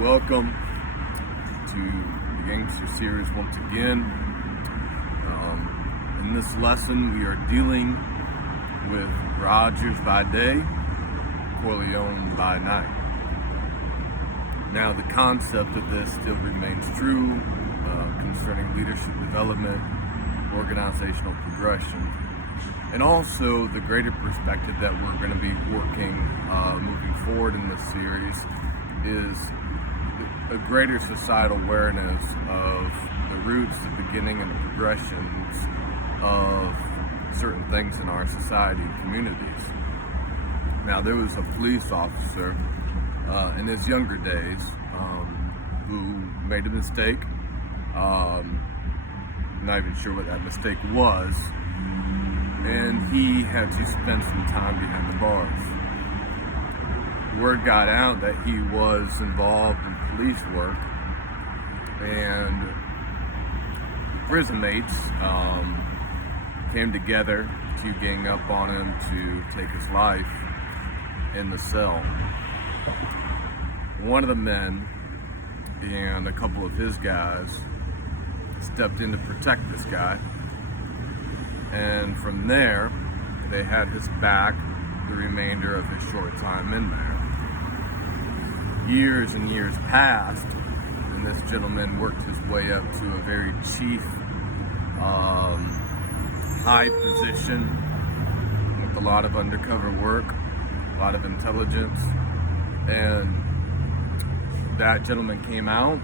welcome to the Gangsta series once again. In this lesson, we are dealing with Rogers by day, Corleone by night. Now, the concept of this still remains true concerning leadership development, organizational progression, and also the greater perspective that we're going to be working moving forward in this series is a greater societal awareness of the roots, the beginning, and the progressions of certain things in our society and communities. Now, there was a police officer in his younger days who made a mistake. Not even sure what that mistake was, and he had to spend some time behind the bars. Word got out that he was involved in police work, and prison mates came together to gang up on him to take his life in the cell. One of the men and a couple of his guys stepped in to protect this guy, and from there they had his back the remainder of his short time in there. Years and years passed, and this gentleman worked his way up to a very chief high position with a lot of undercover work, a lot of intelligence, and that gentleman came out,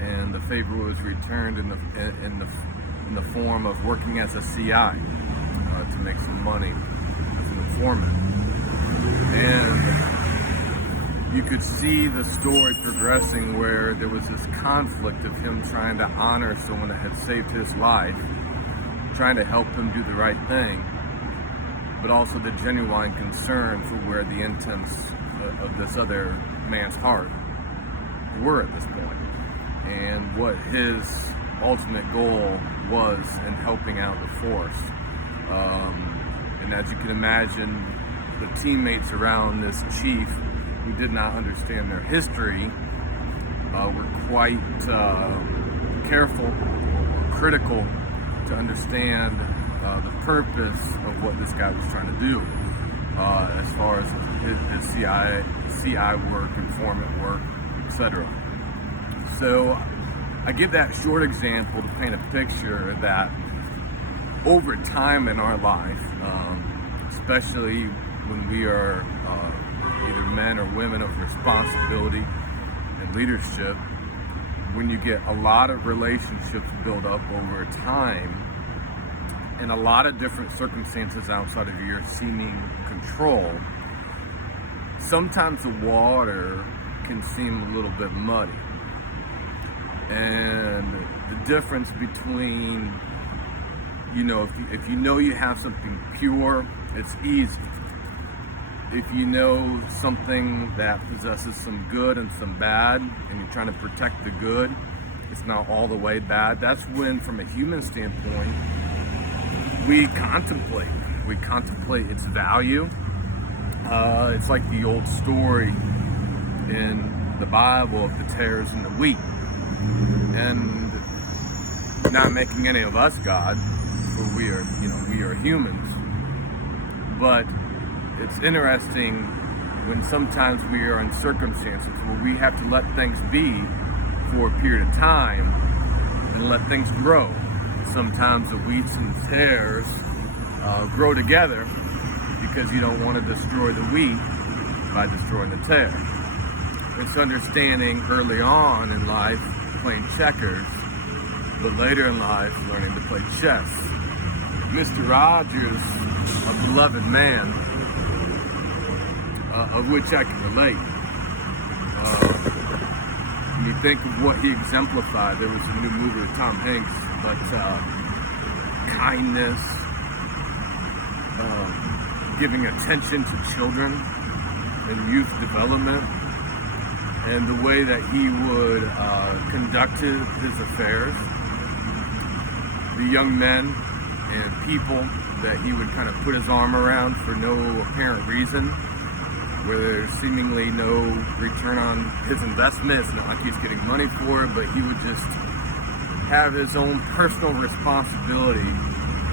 and the favor was returned in the form of working as a CI to make some money as an informant. And you could see the story progressing where there was this conflict of him trying to honor someone that had saved his life, trying to help him do the right thing, but also the genuine concern for where the intents of this other man's heart were at this point, and what his ultimate goal was in helping out the force. And as you can imagine, the teammates around this chief who did not understand their history were quite careful, critical to understand the purpose of what this guy was trying to do as far as his CI work, informant work, etc. So I give that short example to paint a picture that over time in our life, especially when we are either men or women of responsibility and leadership, when you get a lot of relationships built up over time in a lot of different circumstances outside of your seeming control, sometimes the water can seem a little bit muddy. And the difference between, if you know you have something pure, it's easy. If you know something that possesses some good and some bad, and you're trying to protect the good, it's not all the way bad. That's when, from a human standpoint, we contemplate its value. It's like the old story in the Bible of the tares and the wheat. And not making any of us God, for we are humans. But it's interesting when sometimes we are in circumstances where we have to let things be for a period of time and let things grow. Sometimes the wheats and the tares grow together because you don't want to destroy the wheat by destroying the tare. It's understanding early on in life playing checkers, but later in life learning to play chess. Mr. Rogers, a beloved man, of which I can relate. When you think of what he exemplified, there was a new movie with Tom Hanks, but kindness, giving attention to children and youth development, and the way that he would conduct his affairs, the young men and people that he would kind of put his arm around for no apparent reason, where there's seemingly no return on his investment. It's not like he's getting money for it, but he would just have his own personal responsibility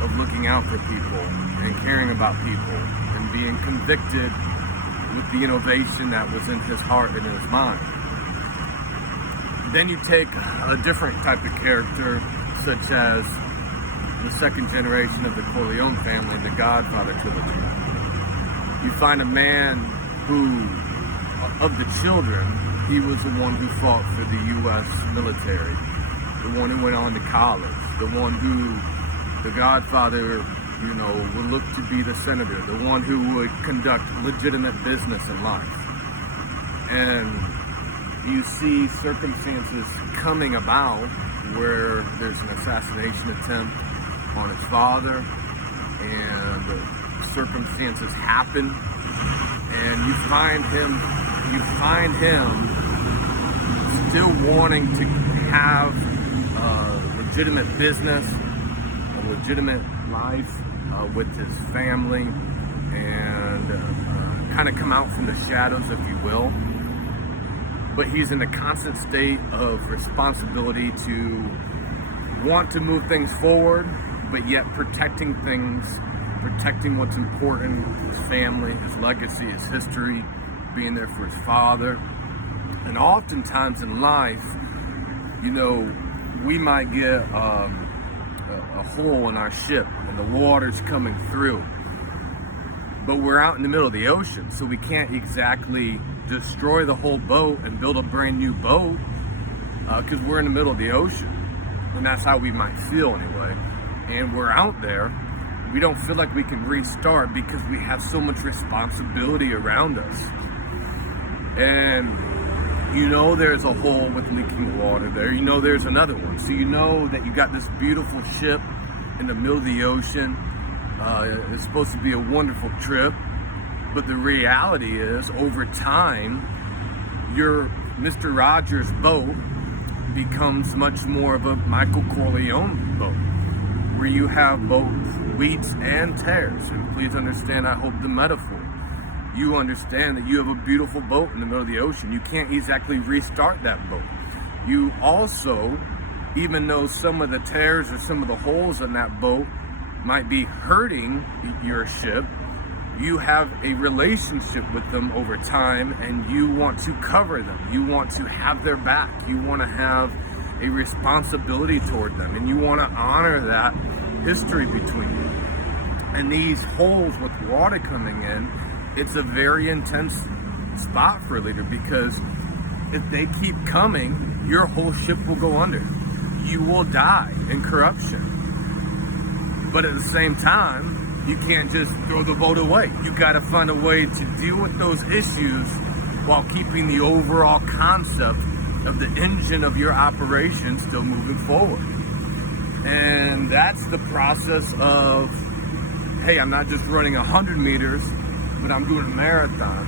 of looking out for people and caring about people and being convicted with the innovation that was in his heart and in his mind. Then you take a different type of character, such as the second generation of the Corleone family, the Godfather trilogy. You find a man who, of the children, he was the one who fought for the U.S. military, the one who went on to college, the one who, the Godfather, would look to be the senator, the one who would conduct legitimate business in life. And you see circumstances coming about where there's an assassination attempt on his father, and circumstances happen, and you find him still wanting to have legitimate business, a legitimate life with his family, and kind of come out from the shadows, if you will. But he's in a constant state of responsibility to want to move things forward, but yet protecting what's important, his family, his legacy, his history, being there for his father. And oftentimes in life, we might get a hole in our ship and the water's coming through, but we're out in the middle of the ocean, so we can't exactly destroy the whole boat and build a brand new boat, because we're in the middle of the ocean, and that's how we might feel anyway. And we're out there, we don't feel like we can restart because we have so much responsibility around us. And there's a hole with leaking water there, there's another one. So that you got this beautiful ship in the middle of the ocean. It's supposed to be a wonderful trip, but the reality is, over time, your Mr. Rogers boat becomes much more of a Michael Corleone boat, where you have both wheats and tares. And please understand, I hope the metaphor, you understand that you have a beautiful boat in the middle of the ocean. You can't exactly restart that boat. You also, even though some of the tears or some of the holes in that boat might be hurting your ship, you have a relationship with them over time, and you want to cover them. You want to have their back. You want to have a responsibility toward them, and you want to honor that history between you. And these holes with water coming in, it's a very intense spot for a leader, because if they keep coming, your whole ship will go under. You will die in corruption. But at the same time, you can't just throw the boat away. You got to find a way to deal with those issues while keeping the overall concept of the engine of your operation still moving forward. And that's the process of, hey, I'm not just running 100 meters, but I'm doing a marathon.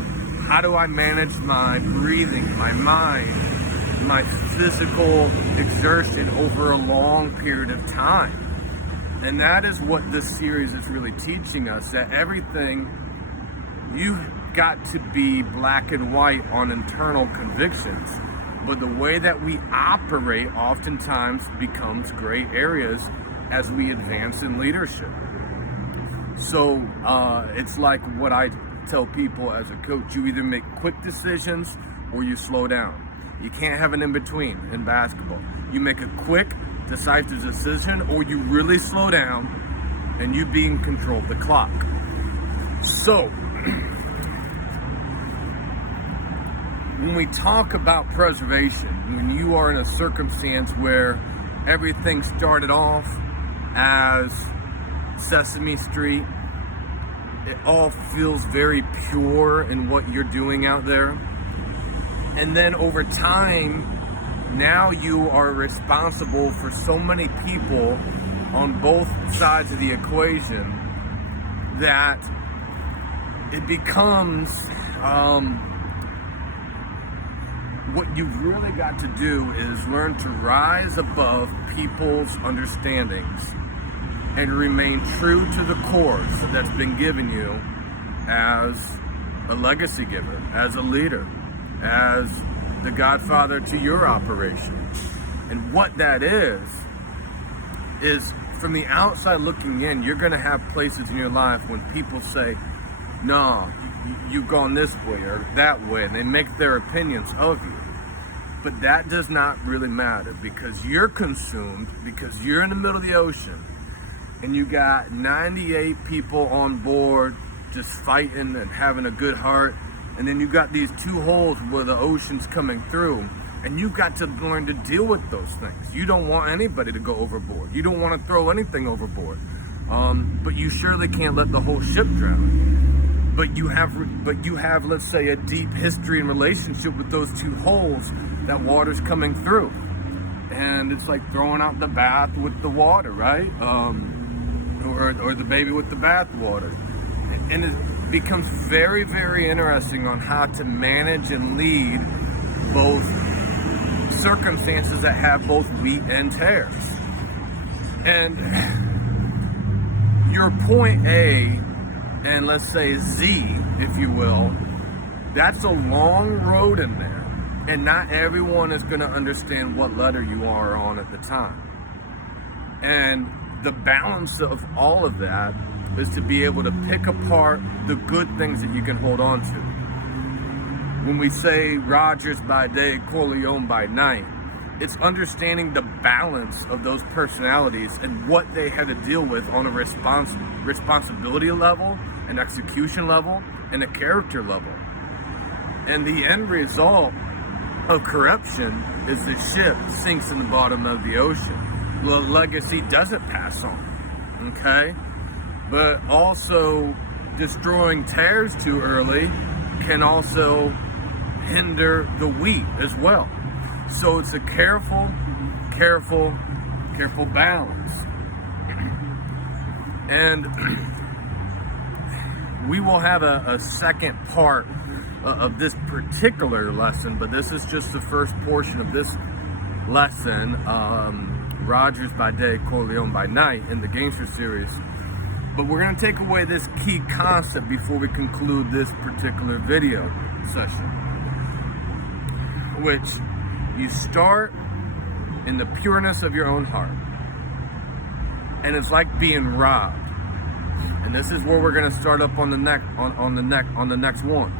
How do I manage my breathing, my mind, my physical exertion over a long period of time? And that is what this series is really teaching us, that everything, you've got to be black and white on internal convictions. But the way that we operate oftentimes becomes gray areas as we advance in leadership. So it's like what I tell people as a coach: you either make quick decisions or you slow down. You can't have an in-between in basketball. You make a quick, decisive decision, or you really slow down and you be in control of the clock. So when we talk about preservation, when you are in a circumstance where everything started off as Sesame Street, it all feels very pure in what you're doing out there, and then over time, now you are responsible for so many people on both sides of the equation that it becomes what you've really got to do is learn to rise above people's understandings and remain true to the course that's been given you as a legacy giver, as a leader, as the godfather to your operation. And what that is from the outside looking in, you're going to have places in your life when people say, no, you've gone this way or that way, and they make their opinions of you. But that does not really matter, because you're consumed, because you're in the middle of the ocean, and you got 98 people on board just fighting and having a good heart, and then you got these two holes where the ocean's coming through, and you've got to learn to deal with those things. You don't want anybody to go overboard. You don't want to throw anything overboard, but you surely can't let the whole ship drown. But you have, let's say, a deep history and relationship with those two holes that water's coming through, and it's like throwing out the bath with the water, right? Or the baby with the bath water. And it becomes very, very interesting on how to manage and lead both circumstances that have both wheat and tares. And your point A, and let's say Z, if you will, that's a long road in there. And not everyone is going to understand what letter you are on at the time. And the balance of all of that is to be able to pick apart the good things that you can hold on to. When we say Rogers by day, Corleone by night, it's understanding the balance of those personalities and what they had to deal with on a responsibility level, an execution level, and a character level. And the end result of corruption is the ship sinks in the bottom of the ocean. The legacy doesn't pass on, okay? But also destroying tares too early can also hinder the wheat as well. So it's a careful balance. And we will have a second part of this particular lesson, but this is just the first portion of this lesson, Rogers by day, Corleone by night, in the Gangsta series. But we're going to take away this key concept before we conclude this particular video session, which you start in the pureness of your own heart, and it's like being robbed. And this is where we're going to start up on the next one.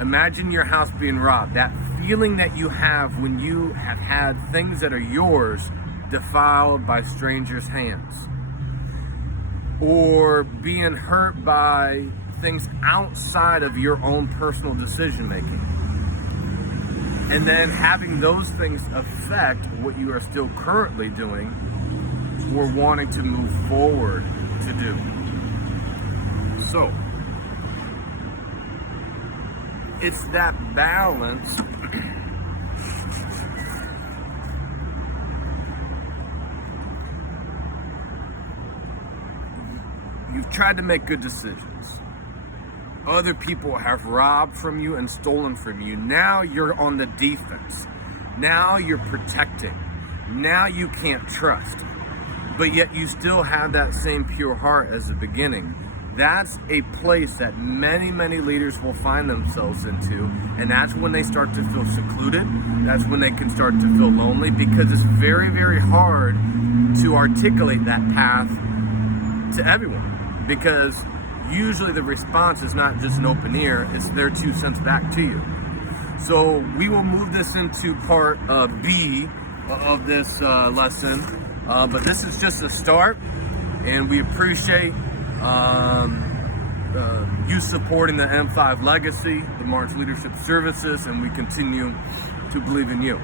Imagine your house being robbed. That feeling that you have when you have had things that are yours defiled by strangers' hands, or being hurt by things outside of your own personal decision making, and then having those things affect what you are still currently doing or wanting to move forward to do. So it's that balance you've tried to make good decisions. Other people have robbed from you and stolen from you. Now you're on the defense. Now you're protecting. Now you can't trust. But yet you still have that same pure heart as the beginning. That's a place that many, many leaders will find themselves into, and that's when they start to feel secluded. That's when they can start to feel lonely, because it's very, very hard to articulate that path to everyone, because usually the response is not just an open ear, it's their 2 cents back to you. So we will move this into part B of this lesson, but this is just a start, and we appreciate you supporting the M5 legacy, the Martz Leadership Services, and we continue to believe in you.